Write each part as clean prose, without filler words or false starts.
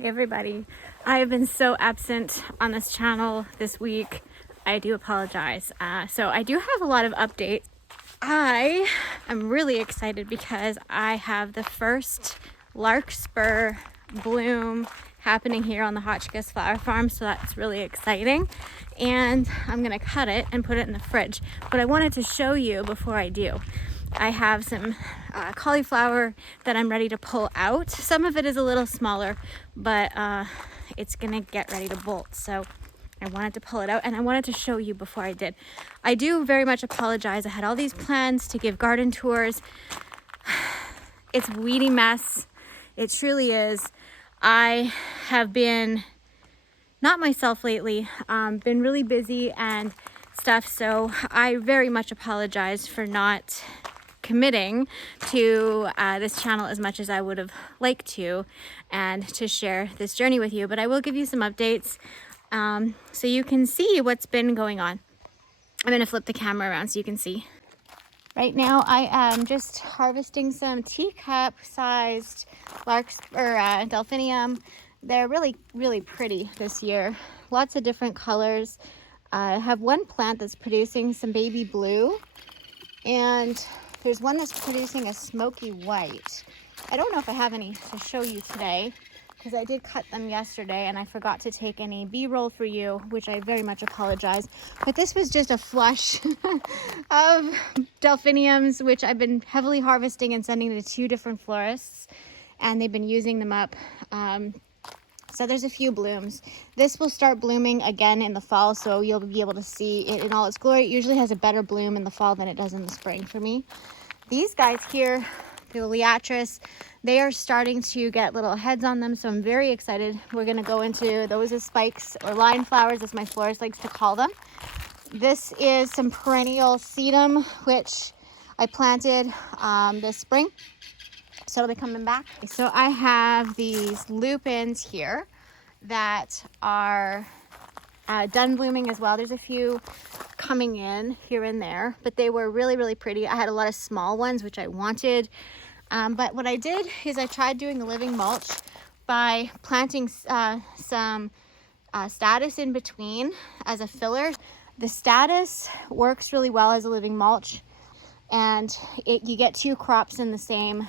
Hey everybody, I have been so absent on this channel this week. I do apologize. So I do have a lot of updates. I am really excited because I have the first larkspur bloom happening here on the Hotchkiss Flower Farm, so that's really exciting. And I'm gonna cut it and put it in the fridge. But I wanted to show you before I do. I have some cauliflower that I'm ready to pull out. Some of it is a little smaller, but it's gonna get ready to bolt. So I wanted to pull it out and I wanted to show you before I did. I do very much apologize. I had all these plans to give garden tours. It's a weedy mess. It truly is. I have been not myself lately, been really busy and stuff. So I very much apologize for not committing to this channel as much as I would have liked to and to share this journey with you, but I will give you some updates so you can see what's been going on. I'm gonna flip the camera around so you can see. Right now I am just harvesting some teacup sized larkspur delphinium. They're really pretty this year, lots of different colors. I have one plant that's producing some baby blue, and there's one that's producing a smoky white. I don't know if I have any to show you today because I did cut them yesterday and I forgot to take any B-roll for you, which I very much apologize. But this was just a flush of delphiniums, which I've been heavily harvesting and sending to 2 different florists, and they've been using them up. So there's a few blooms. This will start blooming again in the fall, so you'll be able to see it in all its glory. It usually has a better bloom in the fall than it does in the spring for me. These guys here, the liatris, they are starting to get little heads on them, so I'm very excited. We're gonna go into those as spikes or line flowers, as my florist likes to call them. This is some perennial sedum, which I planted this spring. So they're coming back. So I have these lupins here that are done blooming as well. There's a few coming in here and there, but they were really pretty. I had a lot of small ones, which I wanted. But what I did is I tried doing a living mulch by planting some statice in between as a filler. The statice works really well as a living mulch, and you get 2 crops in the same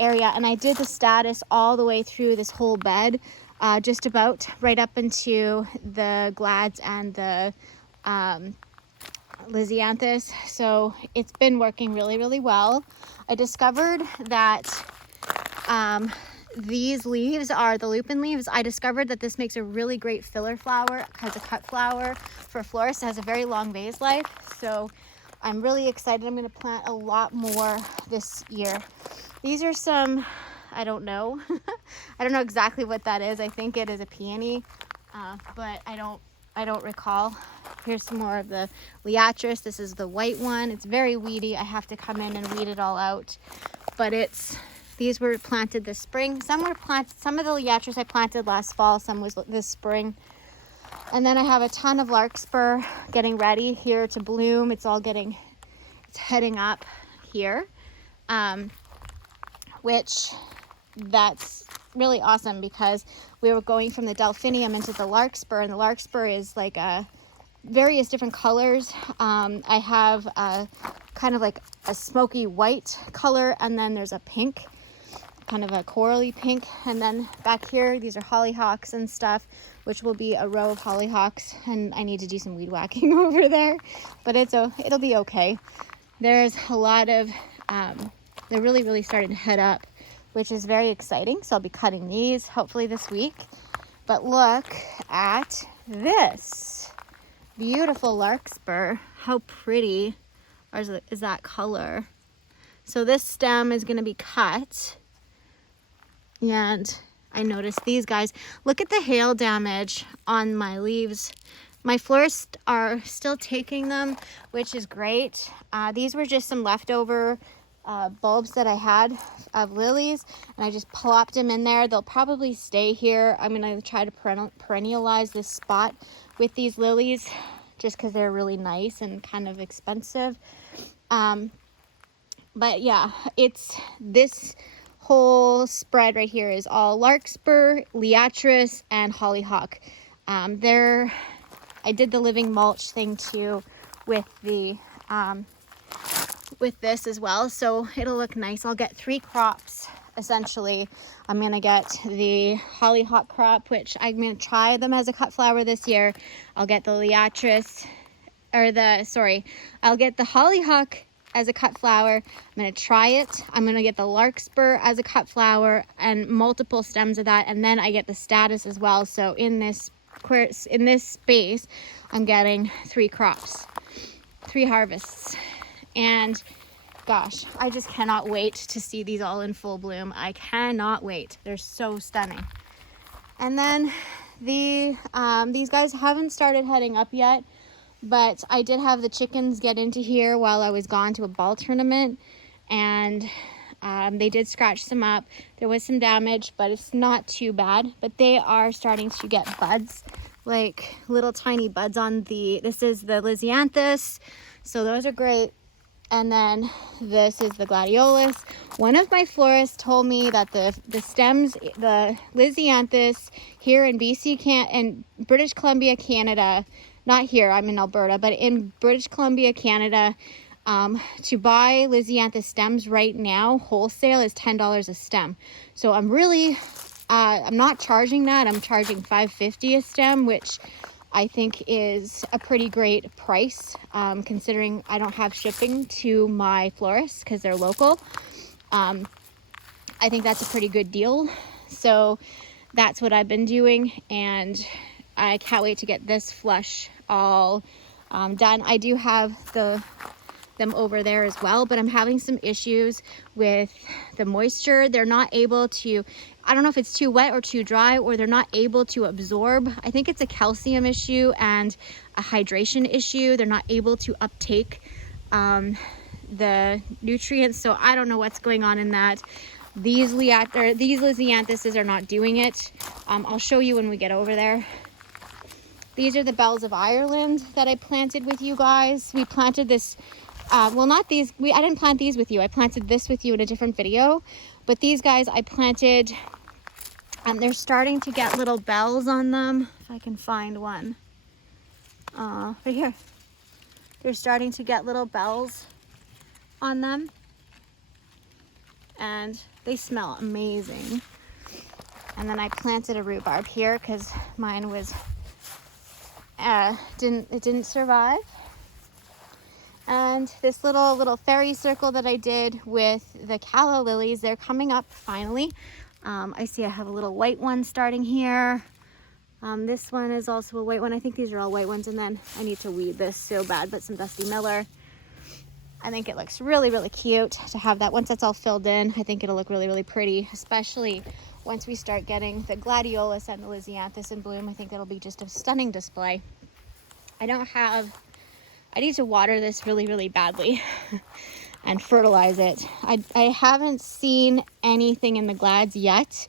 area. And I did the statice all the way through this whole bed, just about right up into the glads and the lysianthus. So it's been working really well. I discovered that these leaves are the lupin leaves. I discovered that this makes a really great filler flower as a cut flower for florists. It has a very long vase life, so I'm really excited. I'm going to plant a lot more this year. These are some, I don't know. I don't know exactly what that is. I think it is a peony, but I don't recall. Here's some more of the liatris. This is the white one. It's very weedy. I have to come in and weed it all out. But these were planted this spring. Some of the liatris I planted last fall. Some was this spring. And then I have a ton of larkspur getting ready here to bloom. It's heading up here, which that's really awesome because we were going from the delphinium into the larkspur, and the larkspur is like various different colors. I have kind of like a smoky white color, and then there's a pink, kind of a corally pink, and then back here these are hollyhocks and stuff, which will be a row of hollyhocks, and I need to do some weed whacking over there, but it'll be okay. There's a lot of they're really starting to head up, which is very exciting. So I'll be cutting these hopefully this week. But look at this beautiful larkspur. How pretty is that color? So this stem is going to be cut, and I noticed these guys. Look at the hail damage on my leaves. My florists are still taking them, which is great. These were just some leftover bulbs that I had of lilies, and I just plopped them in there. They'll probably stay here. I'm going to try to perennialize this spot with these lilies just because they're really nice and kind of expensive. But yeah, this whole spread right here is all larkspur, liatris, and hollyhock. I did the living mulch thing too with the with this as well, so it'll look nice. I'll get 3 crops essentially. I'm gonna get the hollyhock crop, which I'm gonna try them as a cut flower this year. I'll get the liatris, I'll get the hollyhock as a cut flower. I'm gonna try it. I'm gonna get the larkspur as a cut flower and multiple stems of that, and then I get the status as well. So in this space, I'm getting 3 crops, 3 harvests. And gosh, I just cannot wait to see these all in full bloom. I cannot wait. They're so stunning. And then these guys haven't started heading up yet, but I did have the chickens get into here while I was gone to a ball tournament, and they did scratch some up. There was some damage, but it's not too bad. But they are starting to get buds, like little tiny buds on this is the Lysianthus, so those are great. And then this is the gladiolus. One of my florists told me that the stems, the Lysianthus here in in British Columbia, Canada, not here, I'm in Alberta, but in British Columbia, Canada, to buy Lysianthus stems right now, wholesale is $10 a stem. So I'm really, I'm not charging that. I'm charging $5.50 a stem, which I think is a pretty great price, considering I don't have shipping to my florists because they're local. I think that's a pretty good deal. So that's what I've been doing, and I can't wait to get this flush all done. I do have them over there as well, but I'm having some issues with the moisture. They're not able to, I don't know if it's too wet or too dry, or they're not able to absorb. I think it's a calcium issue and a hydration issue. They're not able to uptake the nutrients, so I don't know what's going on in that. These Lysianthuses are not doing it. I'll show you when we get over there. These are the bells of Ireland that I planted with you guys. We planted this, well, not these, I didn't plant these with you. I planted this with you in a different video. But these guys I planted, they're starting to get little bells on them. If I can find one. Right here. They're starting to get little bells on them. And they smell amazing. And then I planted a rhubarb here because mine was, didn't survive. And this little fairy circle that I did with the calla lilies, they're coming up finally. I see I have a little white one starting here. This one is also a white one. I think these are all white ones. And then I need to weed this so bad, but some Dusty Miller. I think it looks really, really cute to have that. Once that's all filled in, I think it'll look really, really pretty, especially once we start getting the gladiolus and the Lysianthus in bloom. I think it'll be just a stunning display. I need to water this really, really badly and fertilize it. I haven't seen anything in the glads yet.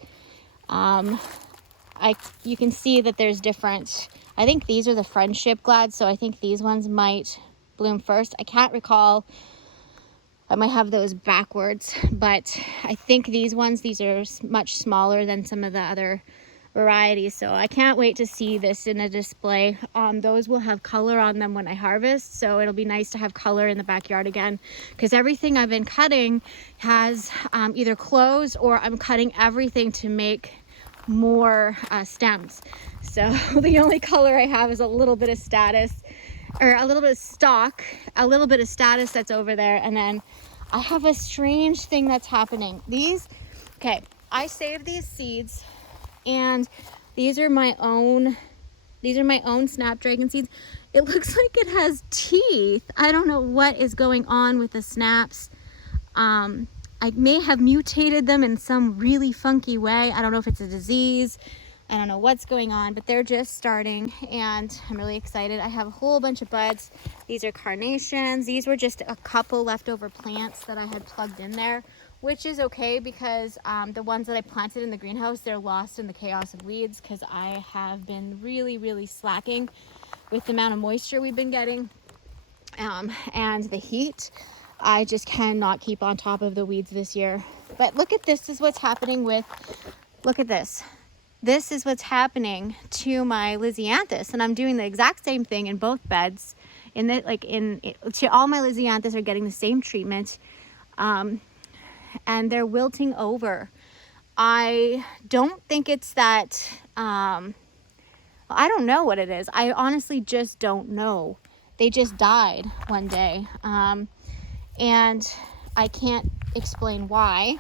You can see that there's different, I think these are the friendship glads, so I think these ones might bloom first. I can't recall. I might have those backwards, but I think these are much smaller than some of the other varieties, so I can't wait to see this in a display. Those will have color on them when I harvest, so it'll be nice to have color in the backyard again, because everything I've been cutting has either closed, or I'm cutting everything to make more stems. So the only color I have is a little bit of status, or a little bit of stock, a little bit of status that's over there. And then I have a strange thing that's happening. I saved these seeds, and these are my own snapdragon seeds. It looks like it has teeth. I don't know what is going on with the snaps. I may have mutated them in some really funky way. I don't know if it's a disease. I don't know what's going on, but they're just starting, and I'm really excited. I have a whole bunch of buds. These are carnations. These were just a couple leftover plants that I had plugged in there, which is okay, because the ones that I planted in the greenhouse, they're lost in the chaos of weeds, because I have been really, really slacking with the amount of moisture we've been getting and the heat. I just cannot keep on top of the weeds this year. But look at this is what's happening with, look at this. This is what's happening to my Lisianthus, and I'm doing the exact same thing in both beds. To all my Lisianthus are getting the same treatment, and they're wilting over. I don't think it's that, I don't know what it is. I honestly just don't know. They just died one day, and I can't explain why.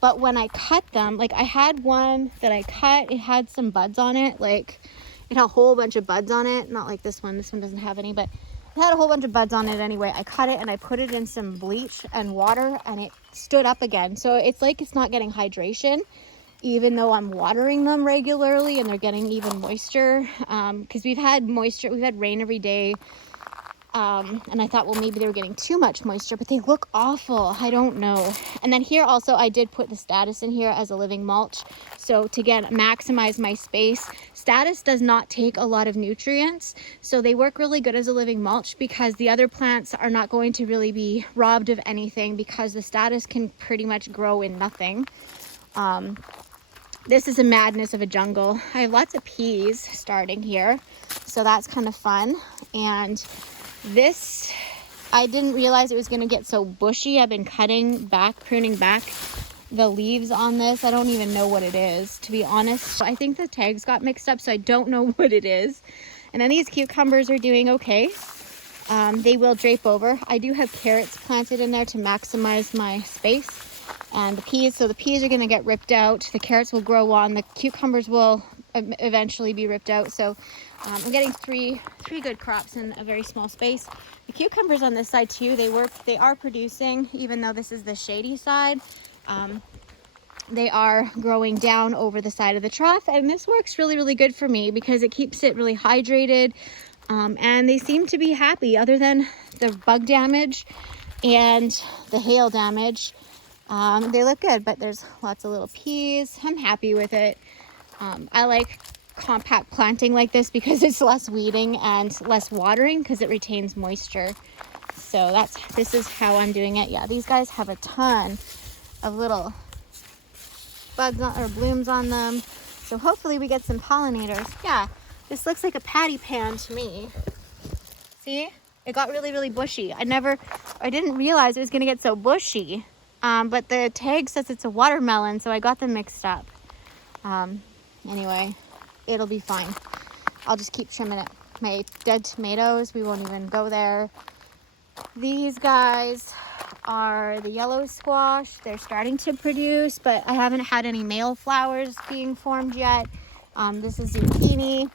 But when I cut them, like I had one that I cut, it had some buds on it, like it had a whole bunch of buds on it. Not like this one doesn't have any, but it had a whole bunch of buds on it anyway. I cut it and I put it in some bleach and water, and it stood up again. So it's like it's not getting hydration, even though I'm watering them regularly and they're getting even moisture. Because we've had rain every day. And I thought, well, maybe they were getting too much moisture, but they look awful. I don't know. And then here also, I did put the Status in here as a living mulch. So to, again, maximize my space. Status does not take a lot of nutrients, so they work really good as a living mulch because the other plants are not going to really be robbed of anything because the Status can pretty much grow in nothing. This is a madness of a jungle. I have lots of peas starting here, so that's kind of fun. And this, I didn't realize it was going to get so bushy. I've been pruning back the leaves on this. I don't even know what it is, to be honest. I think the tags got mixed up, so I don't know what it is. And then these cucumbers are doing okay. They will drape over. I do have carrots planted in there to maximize my space. And the peas, so the peas are going to get ripped out. The carrots will grow on. The cucumbers will eventually be ripped out. So I'm getting three good crops in a very small space. The cucumbers on this side too, they are producing, even though this is the shady side. They are growing down over the side of the trough, and this works really, really good for me because it keeps it really hydrated. And they seem to be happy other than the bug damage and the hail damage. They look good, but there's lots of little peas. I'm happy with it. I like compact planting like this because it's less weeding and less watering because it retains moisture. So this is how I'm doing it. Yeah, these guys have a ton of little buds or blooms on them. So hopefully we get some pollinators. Yeah, this looks like a patty pan to me. See? It got really, really bushy. I didn't realize it was going to get so bushy. But the tag says it's a watermelon, so I got them mixed up. Anyway, it'll be fine. I'll just keep trimming it. My dead tomatoes, we won't even go there. These guys are the yellow squash. They're starting to produce, but I haven't had any male flowers being formed yet. This is zucchini.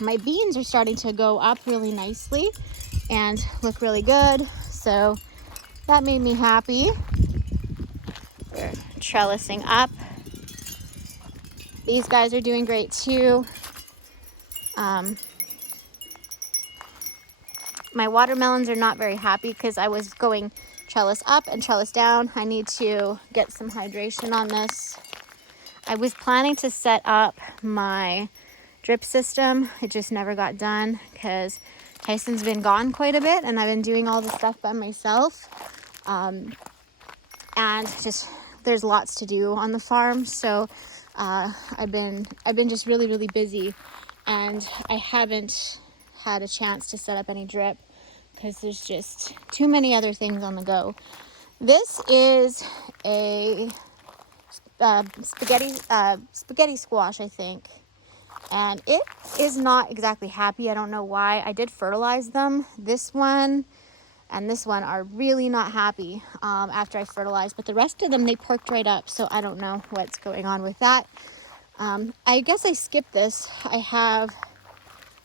My beans are starting to go up really nicely and look really good. So that made me happy. We're trellising up. These guys are doing great too. My watermelons are not very happy because I was going trellis up and trellis down. I need to get some hydration on this. I was planning to set up my drip system. It just never got done because Tyson's been gone quite a bit and I've been doing all the stuff by myself. And just there's lots to do on the farm, so I've been just really, really busy, and I haven't had a chance to set up any drip because there's just too many other things on the go. This is a spaghetti squash, I think, and it is not exactly happy. I don't know why. I did fertilize them. This one and this one are really not happy after I fertilized, but the rest of them, they perked right up, so I don't know what's going on with that. I guess I skipped this. I have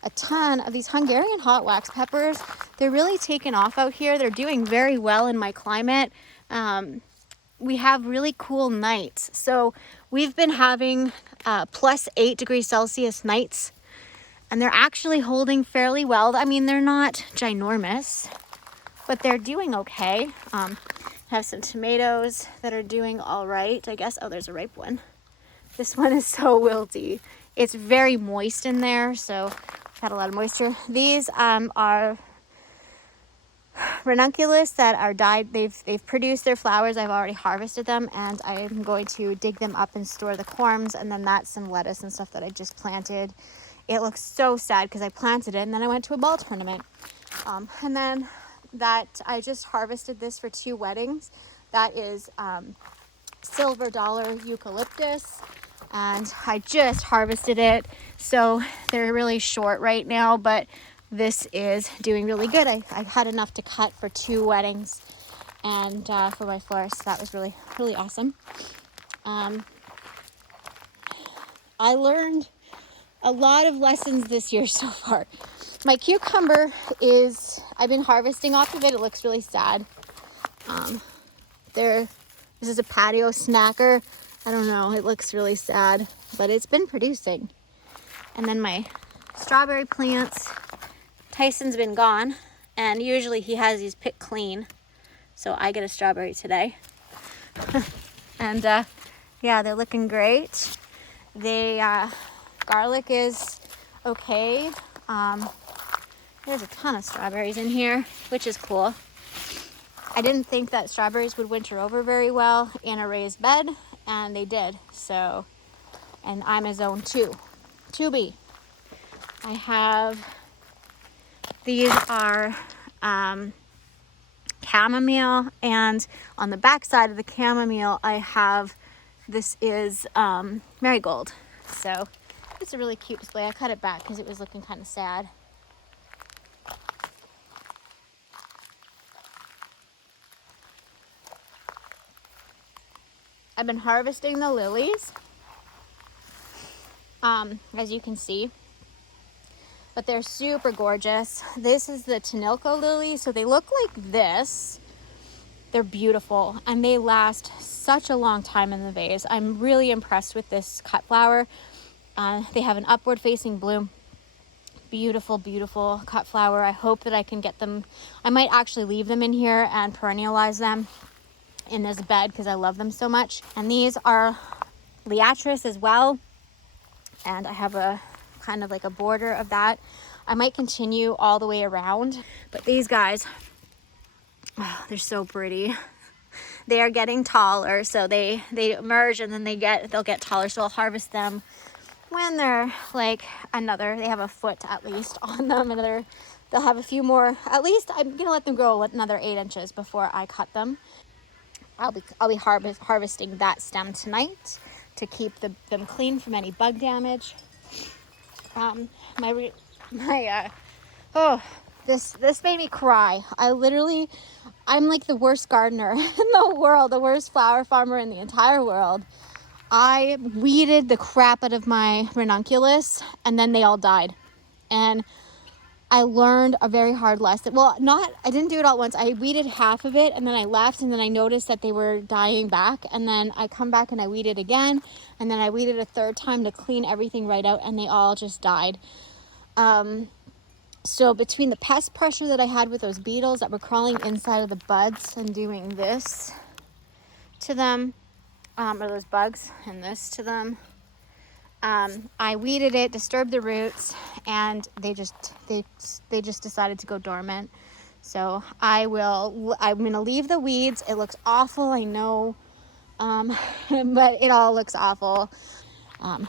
a ton of these Hungarian hot wax peppers. They're really taken off out here. They're doing very well in my climate. We have really cool nights. So we've been having plus 8 degrees Celsius nights, and they're actually holding fairly well. I mean, they're not ginormous, but they're doing okay. Have some tomatoes that are doing all right, I guess. Oh, there's a ripe one. This one is so wilty. It's very moist in there, so got a lot of moisture. These are ranunculus that are dyed, they've produced their flowers. I've already harvested them, and I'm going to dig them up and store the corms. And then that's some lettuce and stuff that I just planted. It looks so sad because I planted it and then I went to a ball tournament. And then that I just harvested this for 2 weddings. That is silver dollar eucalyptus, and I just harvested it, so they're really short right now, but this is doing really good. I had enough to cut for 2 weddings and for my florist. That was really, really awesome. I learned a lot of lessons this year so far. My cucumber I've been harvesting off of it. It looks really sad. This is a patio snacker. I don't know, it looks really sad, but it's been producing. And then my strawberry plants, Tyson's been gone, and usually he has these picked clean, so I get a strawberry today. And yeah, they're looking great. Garlic is okay. There's a ton of strawberries in here, which is cool. I didn't think that strawberries would winter over very well in a raised bed, and they did. So, and I'm a zone 2B. I have, these are chamomile, and on the back side of the chamomile I have, this is marigold. So it's a really cute display. I cut it back because it was looking kind of sad. I've been harvesting the lilies, as you can see, but they're super gorgeous. This is the Tanilco lily, so they look like this. They're beautiful, and they last such a long time in the vase. I'm really impressed with this cut flower. They have an upward facing bloom. Beautiful, beautiful cut flower. I hope that I can get them. I might actually leave them in here and perennialize them in this bed because I love them so much. And these are liatris as well, and I have a kind of like a border of that. I might continue all the way around, but these guys, oh, they're so pretty. They are getting taller, so they emerge and then they'll get taller. So I'll harvest them when they're like they have a foot at least on them, and they'll have a few more. At least I'm gonna let them grow another 8 inches before I cut them. I'll be harvesting that stem tonight to keep them clean from any bug damage. This made me cry. I'm like the worst gardener in the world, the worst flower farmer in the entire world. I weeded the crap out of my ranunculus, and then they all died. And I learned a very hard lesson. Well, I didn't do it all at once. I weeded half of it, and then I left, and then I noticed that they were dying back. And then I come back and I weeded again, and then I weeded a 3rd time to clean everything right out, and they all just died. So between the pest pressure that I had with those beetles that were crawling inside of the buds and doing this to them, or those bugs and this to them, I weeded it, disturbed the roots, and they just decided to go dormant. So I'm gonna leave the weeds. It looks awful, I know, but it all looks awful.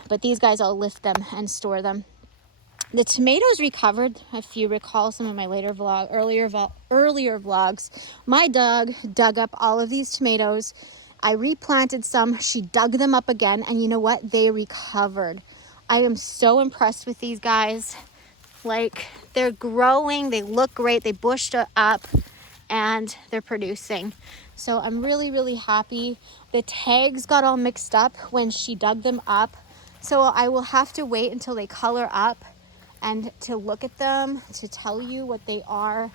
But these guys, I'll lift them and store them. The tomatoes recovered. If you recall some of my earlier vlogs, my dog dug up all of these tomatoes. I replanted some, she dug them up again, and you know what? They recovered. I am so impressed with these guys. Like, they're growing, they look great, they bushed up, and they're producing. So I'm really, really happy. The tags got all mixed up when she dug them up, so I will have to wait until they color up and to look at them to tell you what they are,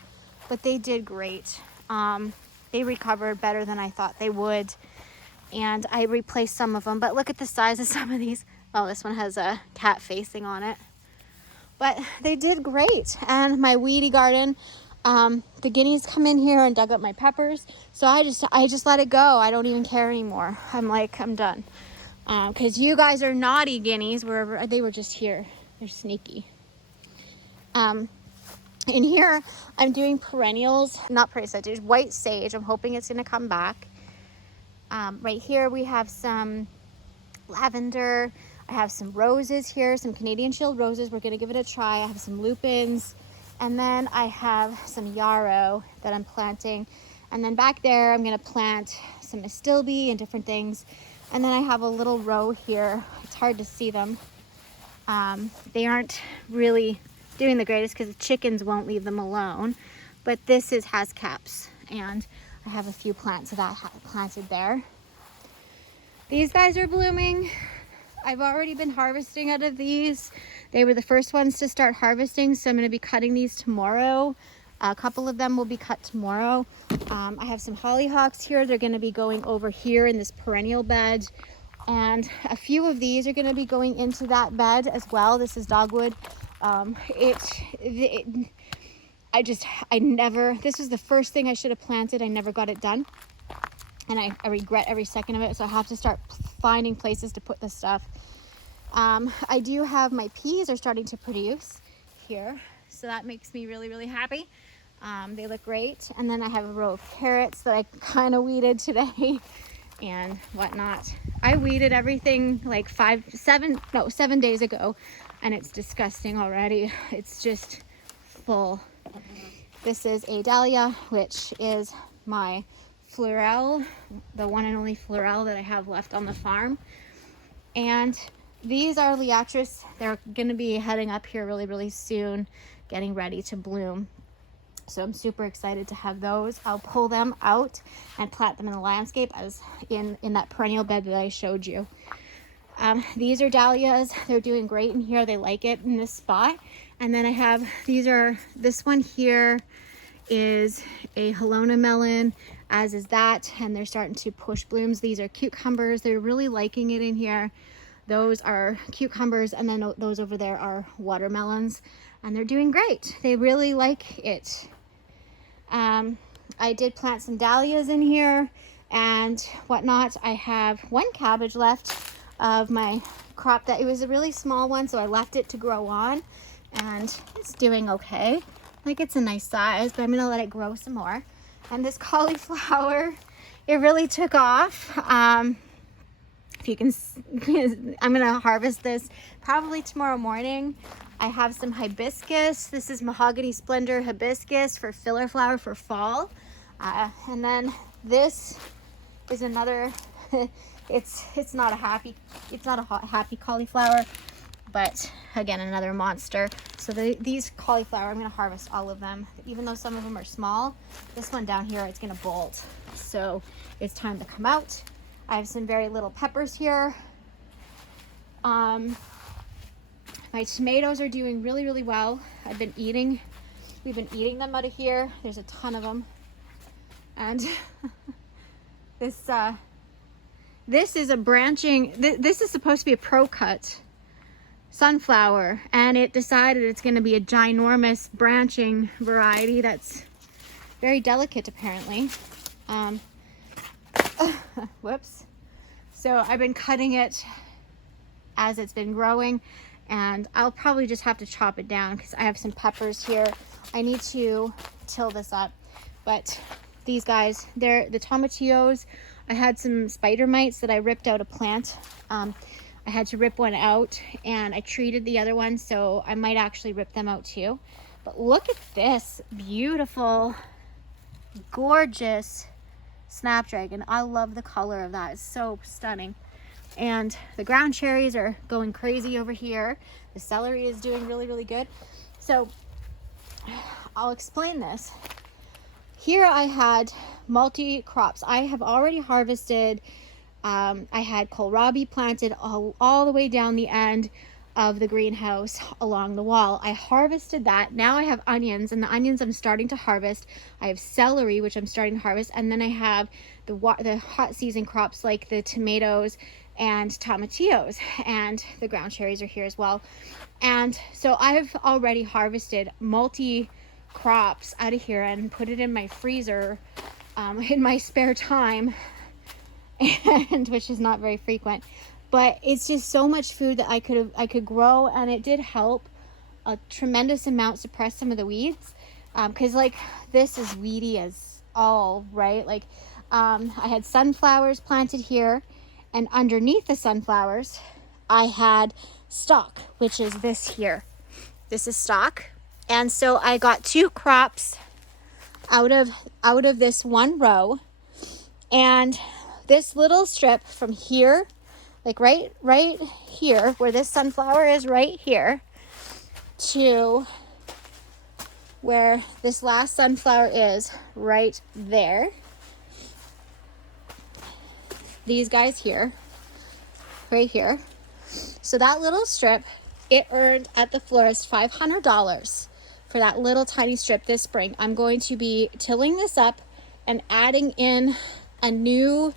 but they did great. They recovered better than I thought they would. And I replaced some of them, but look at the size of some of these. Oh, this one has a cat facing on it. But they did great. And my weedy garden, the guineas come in here and dug up my peppers. So I just let it go. I don't even care anymore. I'm done. Because you guys are naughty guineas. They were just here. They're sneaky. In here, I'm doing perennials, not perennials, there's white sage. I'm hoping it's gonna come back. Right here, we have some lavender. I have some roses here, some Canadian Shield roses. We're gonna give it a try. I have some lupins. And then I have some yarrow that I'm planting. And then back there, I'm gonna plant some astilbe and different things. And then I have a little row here. It's hard to see them. They aren't really doing the greatest because the chickens won't leave them alone. But this has caps, and I have a few plants of that planted there. These guys are blooming. I've already been harvesting out of these. They were the first ones to start harvesting, so I'm going to be cutting these tomorrow. A couple of them will be cut tomorrow. I have some hollyhocks here. They're going to be going over here in this perennial bed. And a few of these are going to be going into that bed as well. This is dogwood. This was the first thing I should have planted. I never got it done. And I regret every second of it. So I have to start finding places to put this stuff. I do have my peas are starting to produce here. So that makes me really, really happy. They look great. And then I have a row of carrots that I kind of weeded today and whatnot. I weeded everything like 7 days ago, and it's disgusting already. It's just full. This is a dahlia, which is my fleurel, the one and only fleurel that I have left on the farm. And these are liatris. They're going to be heading up here really, really soon, getting ready to bloom. So I'm super excited to have those. I'll pull them out and plant them in the landscape as in that perennial bed that I showed you. These are dahlias. They're doing great in here. They like it in this spot. And then I have, this one here is a Helena melon, as is that, and they're starting to push blooms. These are cucumbers. They're really liking it in here. Those are cucumbers, and then those over there are watermelons, and they're doing great. They really like it. I did plant some dahlias in here and whatnot. I have one cabbage left of my crop that it was a really small one, so I left it to grow on, and it's doing okay. Like, it's a nice size, but I'm gonna let it grow some more. And this cauliflower, it really took off. If you can, I'm gonna harvest this probably tomorrow morning. I have some hibiscus. This is Mahogany Splendor hibiscus for filler flower for fall. And then this is another, it's not a happy cauliflower, but again, another monster. So these cauliflower, I'm gonna harvest all of them. Even though some of them are small, this one down here, it's gonna bolt. So it's time to come out. I have some very little peppers here. My tomatoes are doing really, really well. We've been eating them out of here. There's a ton of them. And this is a branching, this is supposed to be a pro cut sunflower, and it decided it's going to be a ginormous branching variety that's very delicate apparently. Whoops. So I've been cutting it as it's been growing, and I'll probably just have to chop it down because I have some peppers here. I need to till this up. But these guys, they're the tomatillos. I had some spider mites that I ripped out a plant. I had to rip one out, and I treated the other one, so I might actually rip them out too. But look at this beautiful, gorgeous snapdragon. I love the color of that. It's so stunning. And the ground cherries are going crazy over here. The celery is doing really, really good. So I'll explain this. Here I had multi-crops. I have already harvested. I had kohlrabi planted all the way down the end of the greenhouse along the wall. I harvested that. Now I have onions, and the onions I'm starting to harvest. I have celery, which I'm starting to harvest, and then I have the hot season crops like the tomatoes and tomatillos, and the ground cherries are here as well. And so I've already harvested multi crops out of here and put it in my freezer in my spare time, and which is not very frequent, but it's just so much food that I could grow, and it did help a tremendous amount suppress some of the weeds. because like this is weedy as all, right? Like I had sunflowers planted here, and underneath the sunflowers I had stock, which is this here. This is stock. And so I got 2 crops out of this one row. And this little strip from here, like right here where this sunflower is, right here, to where this last sunflower is, right there. These guys here, right here. So that little strip, it earned at the florist $500 for that little tiny strip this spring. I'm going to be tilling this up and adding in a new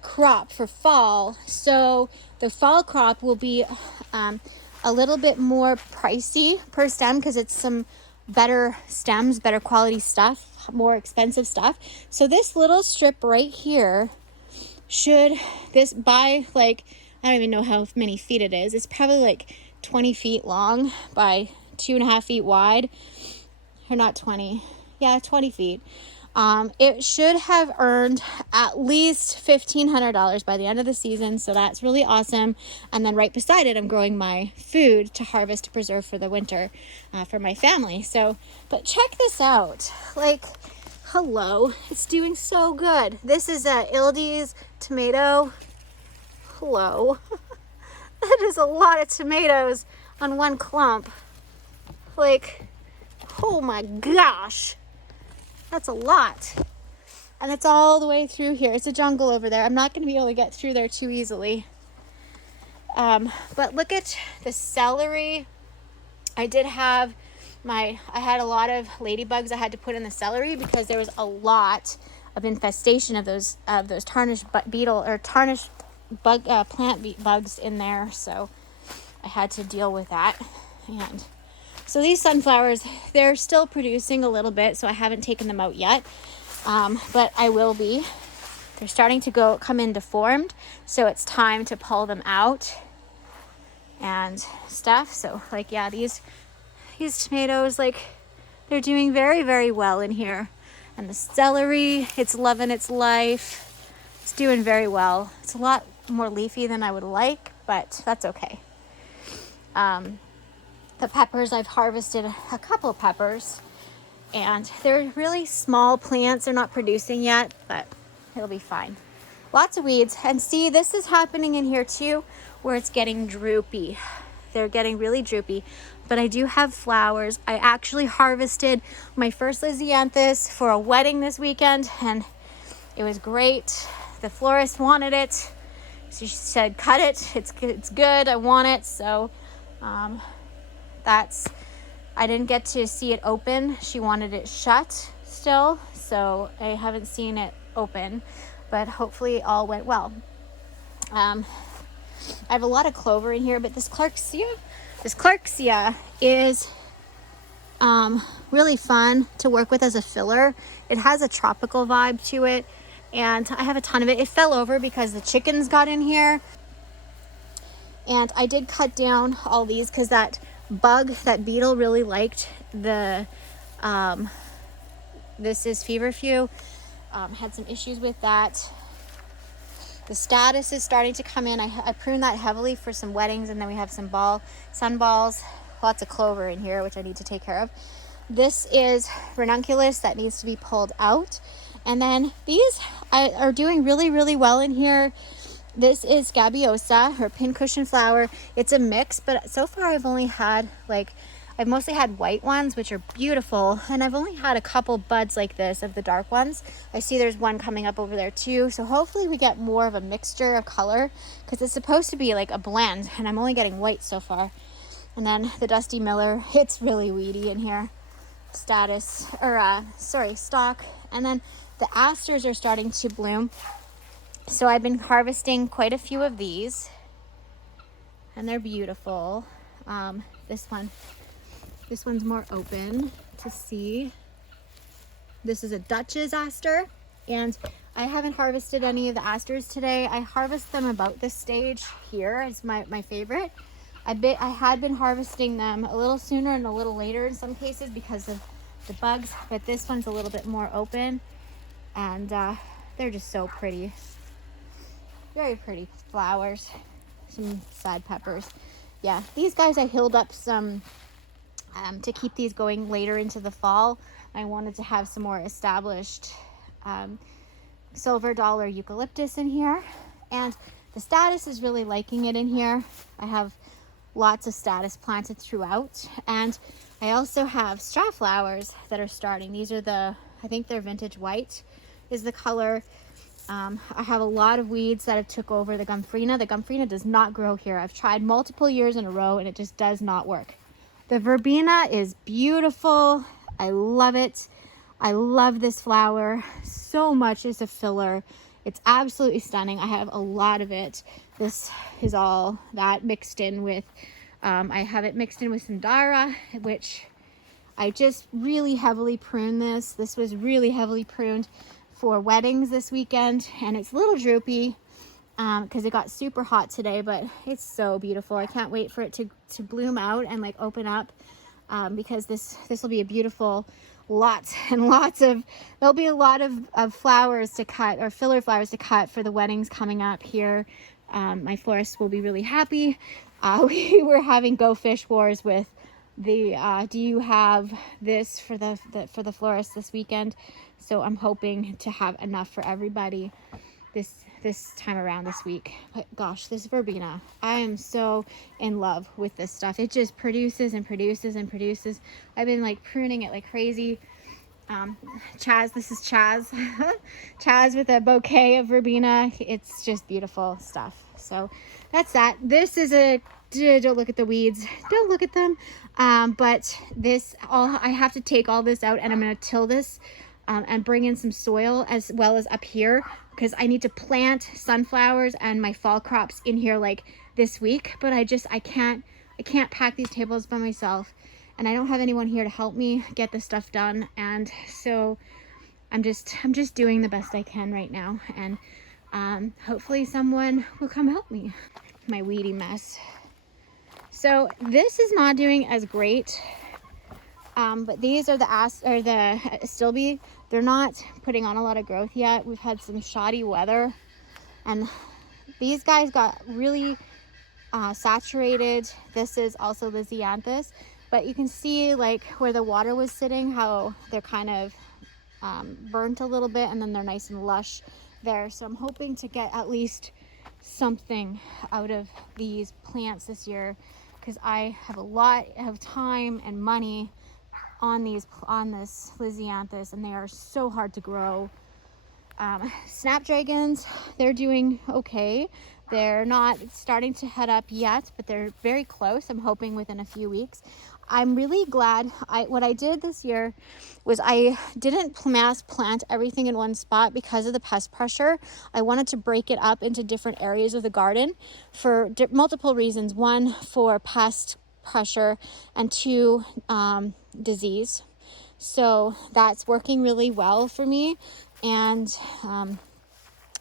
crop for fall. So the fall crop will be a little bit more pricey per stem because it's some better stems, better quality stuff, more expensive stuff. So this little strip right here should, this by like, I don't even know how many feet it is. It's probably like 20 feet long by 2.5 feet wide. Or not 20. Yeah, 20 feet. It should have earned at least $1,500 by the end of the season. So that's really awesome. And then right beside it, I'm growing my food to harvest, to preserve for the winter for my family. So, but check this out. Like, hello, it's doing so good. This is a Ilde's tomato. Hello. That is a lot of tomatoes on one clump. Like, oh my gosh. That's a lot. And it's all the way through here. It's a jungle over there. I'm not going to be able to get through there too easily. But look at the celery. I had a lot of ladybugs I had to put in the celery because there was a lot of infestation of those tarnished beetle or tarnished bug plant bugs in there. So I had to deal with that. And so these sunflowers, they're still producing a little bit, so I haven't taken them out yet, but I will be. They're starting to come in deformed, so it's time to pull them out and stuff. So like, yeah, these tomatoes, like, they're doing very, very well in here. And the celery, it's loving its life. It's doing very well. It's a lot more leafy than I would like, but that's okay. The peppers, I've harvested a couple of peppers, and they're really small plants. They're not producing yet, but it'll be fine. Lots of weeds. And see, this is happening in here too, where it's getting droopy. They're getting really droopy, but I do have flowers. I actually harvested my first Lysianthus for a wedding this weekend, and it was great. The florist wanted it. So she said, cut it. It's good. I want it. So, I didn't get to see it open. She wanted it shut still, so I haven't seen it open, but hopefully all went well. I have a lot of clover in here, but this Clarksia is really fun to work with as a filler. It has a tropical vibe to it, and I have a ton of it. It fell over because the chickens got in here, and I did cut down all these because that beetle really liked the this is feverfew. Had some issues with that. The status is starting to come in. I pruned that heavily for some weddings, and then we have some sunballs, lots of clover in here, which I need to take care of. This is ranunculus that needs to be pulled out, and then these are doing really, really well in here. This is Scabiosa, or pincushion flower. It's a mix, but so far I've mostly had white ones, which are beautiful, and I've only had a couple buds like this of the dark ones. I see there's one coming up over there too, so hopefully we get more of a mixture of color, because it's supposed to be like a blend, and I'm only getting white so far. And then the Dusty Miller, it's really weedy in here. Stock. And then the asters are starting to bloom. So I've been harvesting quite a few of these, and they're beautiful. This one's more open to see. This is a Dutch's aster, and I haven't harvested any of the asters today. I harvest them about this stage here. It's my favorite. I had been harvesting them a little sooner and a little later in some cases because of the bugs, but this one's a little bit more open, and they're just so pretty. Very pretty flowers. Some side peppers. Yeah, these guys I healed up some to keep these going later into the fall. I wanted to have some more established silver dollar eucalyptus in here, and the statice is really liking it in here. I have lots of statice planted throughout, and I also have straw flowers that are starting. These are I think they're vintage white is the color. I have a lot of weeds that have took over the gomphrena. The gomphrena does not grow here. I've tried multiple years in a row and it just does not work. The verbena is beautiful. I love it. I love this flower so much as a filler. It's absolutely stunning. I have a lot of it. This is all that mixed in with, I have it mixed in with some Dara, which I just really heavily pruned this. This was really heavily pruned for weddings this weekend, and it's a little droopy because it got super hot today, but it's so beautiful. I can't wait for it to bloom out and like open up because this will be a beautiful lots and lots of, there'll be a lot of flowers to cut, or filler flowers to cut for the weddings coming up here. My florist will be really happy. We were having go fish wars with the do you have this for the florist this weekend. So I'm hoping to have enough for everybody this time around this week. But gosh, this verbena, I am so in love with this stuff. It just produces and produces and produces. I've been like pruning it like crazy. Chaz, this is Chaz. Chaz with a bouquet of verbena. It's just beautiful stuff. So that's that. This is don't look at the weeds. Don't look at them. But I have to take all this out, and I'm going to till this and bring in some soil as well as up here, because I need to plant sunflowers and my fall crops in here like this week. But I can't pack these tables by myself, and I don't have anyone here to help me get this stuff done. And so I'm just doing the best I can right now, and hopefully someone will come help me. My weedy mess. So this is not doing as great, but these are the Astilbe. They're not putting on a lot of growth yet. We've had some shoddy weather, and these guys got really saturated. This is also the Zeanthus, but you can see like where the water was sitting, how they're kind of burnt a little bit, and then they're nice and lush there. So I'm hoping to get at least something out of these plants this year, because I have a lot of time and money on this Lysianthus, and they are so hard to grow. Snapdragons, they're doing okay. They're not starting to head up yet, but they're very close. I'm hoping within a few weeks. I'm really glad. What I did this year was I didn't mass plant everything in one spot because of the pest pressure. I wanted to break it up into different areas of the garden for multiple reasons. One, for pest pressure, and two, disease. So that's working really well for me. And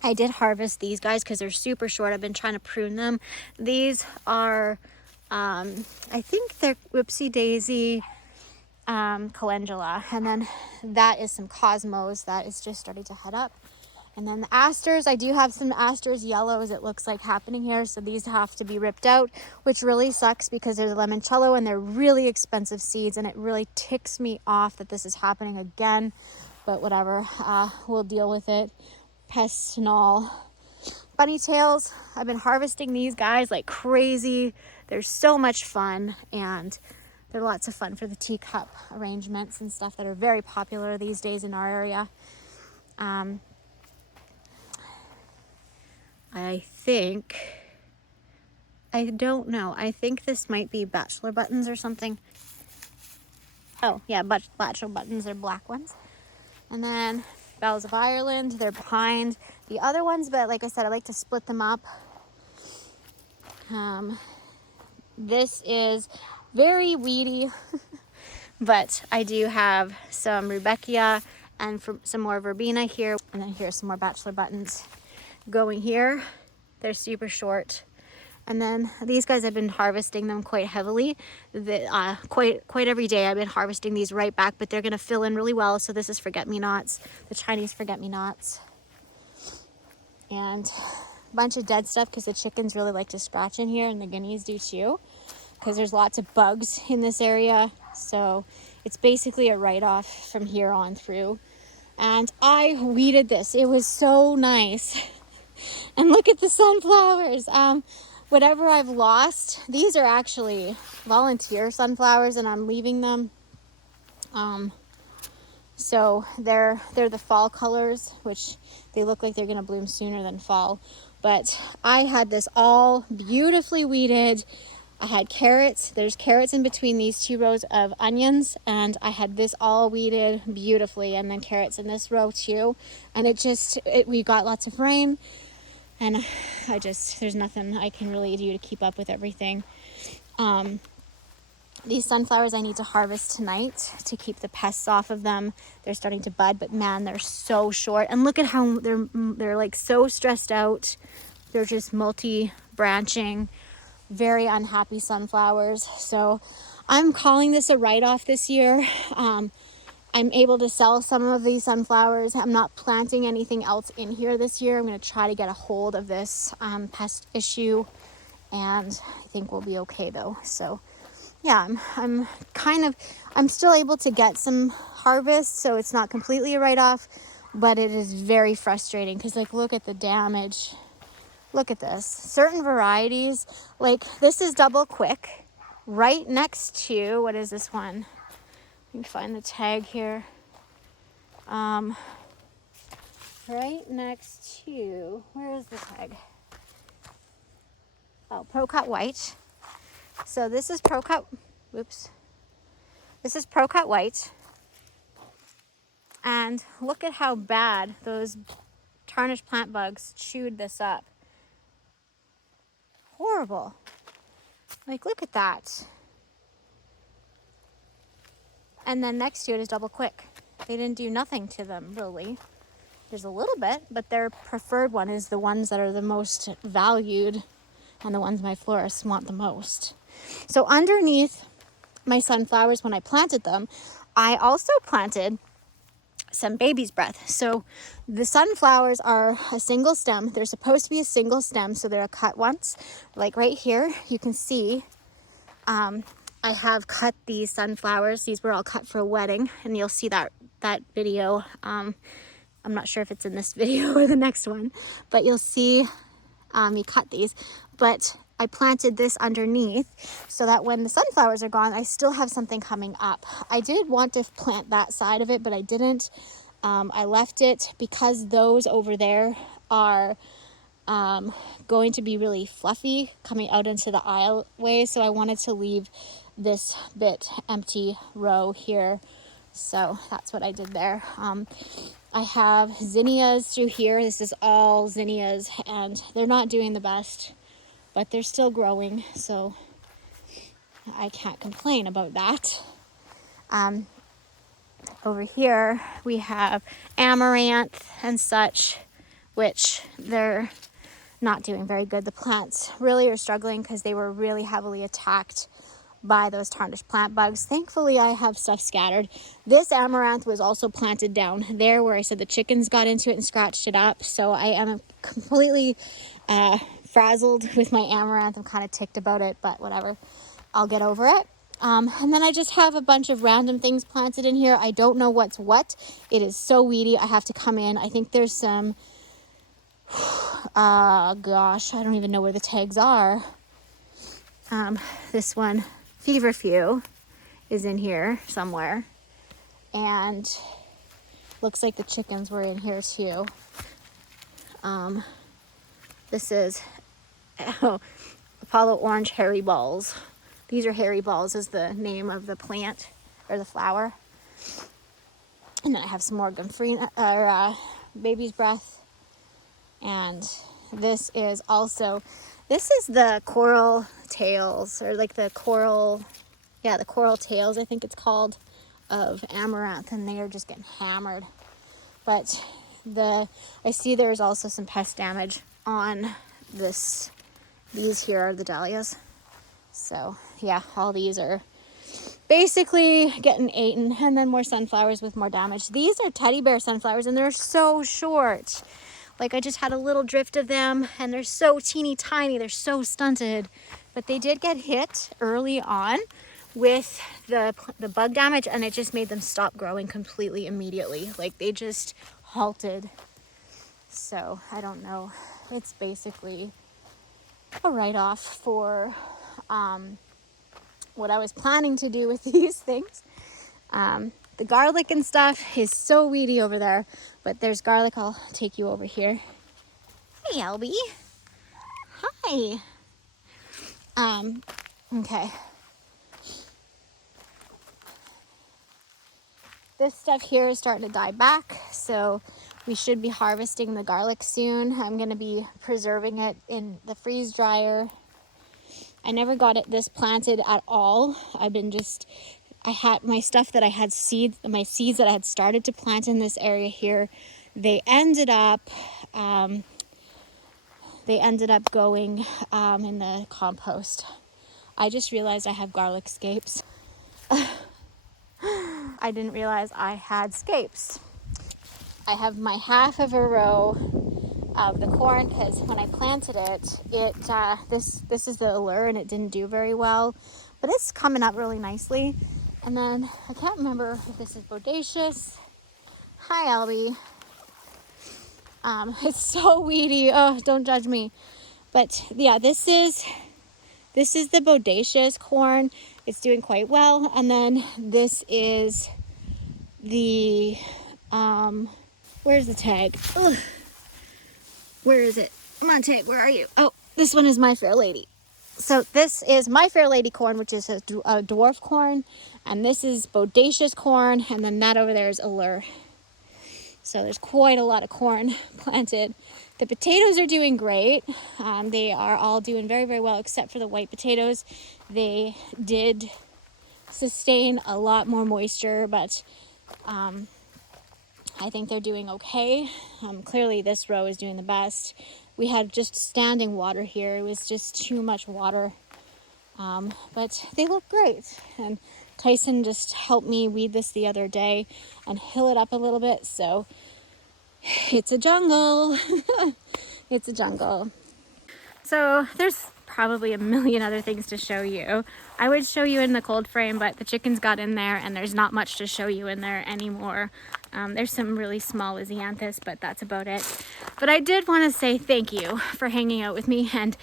I did harvest these guys because they're super short. I've been trying to prune them. These are I think they're Whoopsie Daisy calendula, and then that is some cosmos that is just starting to head up. And then the asters, I do have some asters yellows, it looks like, happening here, so these have to be ripped out, which really sucks because they're the limoncello and they're really expensive seeds, and it really ticks me off that this is happening again, but whatever, we'll deal with it. Pests and all. Bunny tails, I've been harvesting these guys like crazy. They're so much fun, and they're lots of fun for the teacup arrangements and stuff that are very popular these days in our area. I don't know. I think this might be bachelor buttons or something. Oh yeah, bachelor buttons are black ones. And then Bells of Ireland, they're behind the other ones, but like I said, I like to split them up. This is very weedy, but I do have some Rudbeckia and some more verbena here, and then here's some more bachelor buttons going here. They're super short, And then these guys, I've been harvesting them quite heavily. Quite every day I've been harvesting these right back, but they're gonna fill in really well. So this is forget-me-nots, the Chinese forget-me-nots. And a bunch of dead stuff because the chickens really like to scratch in here, and the guineas do too, because there's lots of bugs in this area. So it's basically a write-off from here on through. And I weeded this. It was so nice. And look at the sunflowers. Whatever I've lost, these are actually volunteer sunflowers, and I'm leaving them. So they're the fall colors, which they look like they're gonna bloom sooner than fall. But I had this all beautifully weeded. I had carrots. There's carrots in between these 2 rows of onions, and I had this all weeded beautifully, and then carrots in this row too. And we got lots of rain, and there's nothing I can really do to keep up with everything. These sunflowers I need to harvest tonight to keep the pests off of them. They're starting to bud, but man, they're so short. And look at how they're like so stressed out. They're just multi-branching, very unhappy sunflowers. So I'm calling this a write-off this year. I'm able to sell some of these sunflowers. I'm not planting anything else in here this year. I'm going to try to get a hold of this pest issue, and I think we'll be okay though. So yeah, I'm still able to get some harvest, so it's not completely a write-off, but it is very frustrating because, like, look at the damage. Look at this. Certain varieties, like this is double quick, right next to, what is this one? Let me find the tag here. Right next to, where is the tag? Oh, Pro-Cut White. So this is Pro-Cut, This is Pro-Cut White. And look at how bad those tarnished plant bugs chewed this up. Horrible. Like, look at that. And then next to it is double quick. They didn't do nothing to them, really. There's a little bit, but their preferred one is the ones that are the most valued and the ones my florists want the most. So underneath my sunflowers, when I planted them, I also planted some baby's breath. So the sunflowers are a single stem. They're supposed to be a single stem, so they're a cut once. Like right here, you can see I have cut these sunflowers. These were all cut for a wedding, and you'll see that video. I'm not sure if it's in this video or the next one, but you'll see me cut these. But I planted this underneath so that when the sunflowers are gone, I still have something coming up. I did want to plant that side of it, but I didn't. I left it because those over there are going to be really fluffy coming out into the aisleway. So I wanted to leave this bit empty row here. So that's what I did there. I have zinnias through here. This is all zinnias, and they're not doing the best, but they're still growing, so I can't complain about that. Over here we have amaranth and such, which they're not doing very good. The plants really are struggling because they were really heavily attacked by those tarnished plant bugs. Thankfully, I have stuff scattered. This amaranth was also planted down there where I said the chickens got into it and scratched it up. So I am completely frazzled with my amaranth. I'm kind of ticked about it, but whatever. I'll get over it. And then I just have a bunch of random things planted in here. I don't know what's what. It is so weedy. I have to come in. I think there's some, gosh, I don't even know where the tags are. This one, feverfew, is in here somewhere. And looks like the chickens were in here too. This is Apollo Orange Hairy Balls. These are hairy balls is the name of the plant or the flower. And then I have some more baby's breath. And this is the coral tails, or like the coral tails, I think it's called, of amaranth, and they are just getting hammered. But I see there's also some pest damage on this These here are the dahlias. So yeah, all these are basically getting eaten, and then more sunflowers with more damage. These are teddy bear sunflowers, and they're so short. Like, I just had a little drift of them, and they're so teeny tiny. They're so stunted, but they did get hit early on with the bug damage, and it just made them stop growing completely immediately. Like, they just halted. So I don't know. It's basically a write-off for what I was planning to do with these things. The garlic and stuff is so weedy over there, but there's garlic. I'll take you over here. Hey, Albie. Hi. Okay. This stuff here is starting to die back, so we should be harvesting the garlic soon. I'm going to be preserving it in the freeze dryer. I never got this planted at all. I had my stuff that I had my seeds that I had started to plant in this area here. They ended up going in the compost. I just realized I have garlic scapes. I didn't realize I had scapes. I have my half of a row of the corn, because when I planted it, this is the allure, and it didn't do very well, but it's coming up really nicely. And then I can't remember if this is bodacious. Hi, Albie. It's so weedy. Oh, don't judge me. But yeah, this is the bodacious corn. It's doing quite well. And then this is the where's the tag? Ugh. Where is it? Come on, tag, where are you? Oh, this one is My Fair Lady. So this is My Fair Lady corn, which is a dwarf corn, and this is bodacious corn, and then that over there is allure. So there's quite a lot of corn planted. The potatoes are doing great. They are all doing very, very well, except for the white potatoes. They did sustain a lot more moisture, but I think they're doing okay. Clearly this row is doing the best. We had just standing water here. It was just too much water. But they look great. And Tyson just helped me weed this the other day and hill it up a little bit. So it's a jungle. It's a jungle. So there's probably a million other things to show you. I would show you in the cold frame, but the chickens got in there and there's not much to show you in there anymore. There's some really small Lysianthus, but that's about it. But I did want to say thank you for hanging out with me and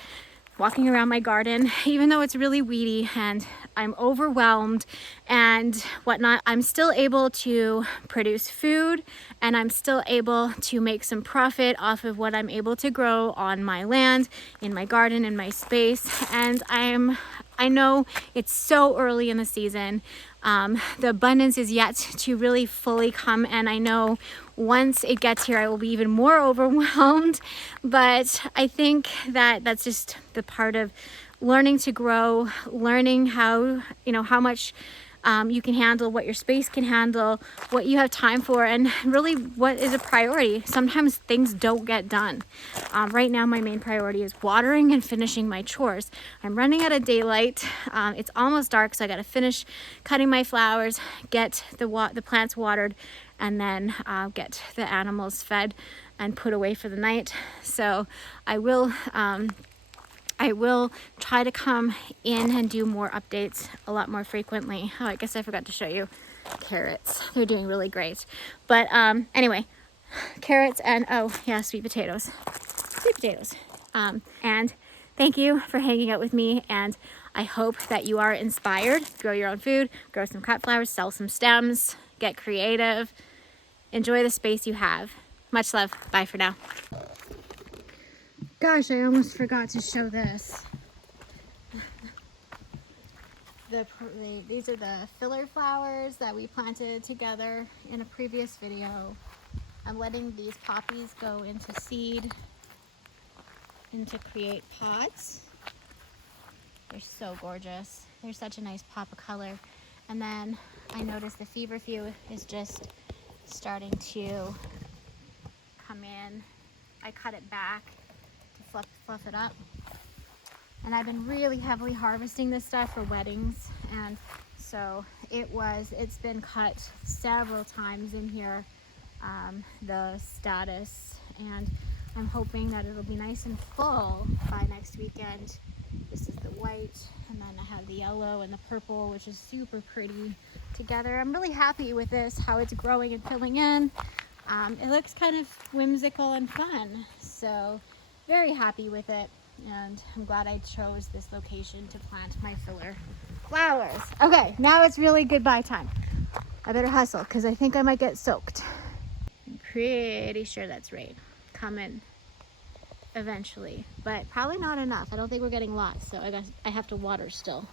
walking around my garden, even though it's really weedy and I'm overwhelmed and whatnot. I'm still able to produce food, and I'm still able to make some profit off of what I'm able to grow on my land, in my garden, in my space. And I know it's so early in the season. The abundance is yet to really fully come, and I know once it gets here I will be even more overwhelmed. But I think that that's just the part of learning to grow, learning how much you can handle, what your space can handle, what you have time for, and really what is a priority. Sometimes things don't get done. Right now my main priority is watering and finishing my chores. I'm running out of daylight. It's almost dark, so I got to finish cutting my flowers, get the plants watered, and then get the animals fed and put away for the night. So I will try to come in and do more updates a lot more frequently. Oh, I guess I forgot to show you carrots. They're doing really great. But anyway, carrots and, oh yeah, sweet potatoes. Sweet potatoes. And thank you for hanging out with me, and I hope that you are inspired. Grow your own food, grow some cut flowers, sell some stems, get creative, enjoy the space you have. Much love. Bye for now. Gosh, I almost forgot to show this. These are the filler flowers that we planted together in a previous video. I'm letting these poppies go into seed and to create pots. They're so gorgeous. They're such a nice pop of color. And then I noticed the feverfew is just starting to come in. I cut it back to fluff it up. And I've been really heavily harvesting this stuff for weddings, and so it's been cut several times in here, the status, and I'm hoping that it'll be nice and full by next weekend. This is the white, and then I have the yellow and the purple, which is super pretty together. I'm really happy with this, how it's growing and filling in. It looks kind of whimsical and fun, so very happy with it, and I'm glad I chose this location to plant my filler flowers. Okay, now it's really goodbye time. I better hustle because I think I might get soaked. I'm pretty sure that's rain coming eventually, but probably not enough. I don't think we're getting lots, so I have to water still.